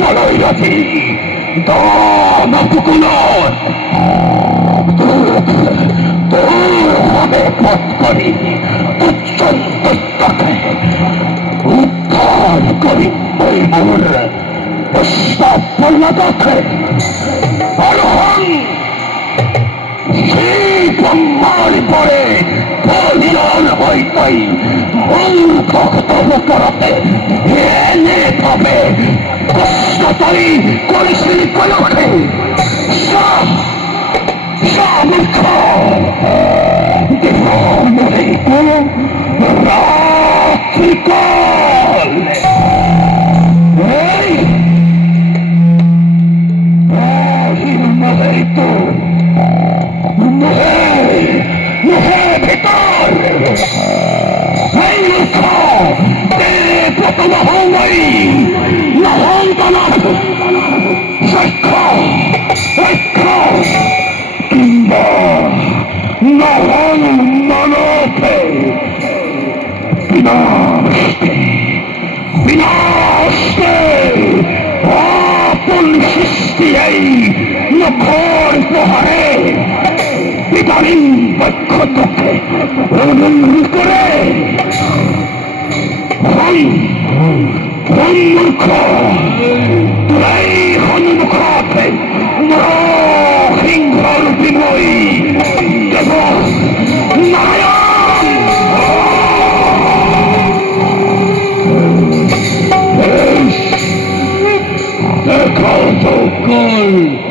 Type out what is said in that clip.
বড়ই রাজি দানটুকু নয় হবে পথ করি উচ্চন্তকে উদ্ধার করি ওই মোর পুষ্পকে অরহং সেই ব্রহ্মার পরে বলিয়ান হইতই মূল ভক্তব্য করতে এনে তবে কষ্টতই করেছিল কলকে মূর্খ রাত্রিকাল তো ভিতর প্রথম হই নহন্তনাথ কিংবা নহন মানবে বিনাশে বিনাশে আপন সৃষ্টি এই নখর প্রহারে ইদানিং বক্ষতকে অনুমোদন করে মূর্খ তোরাই হনুমুখে সিংহর বিময়ী দেব নারায়ণ দেখা সকল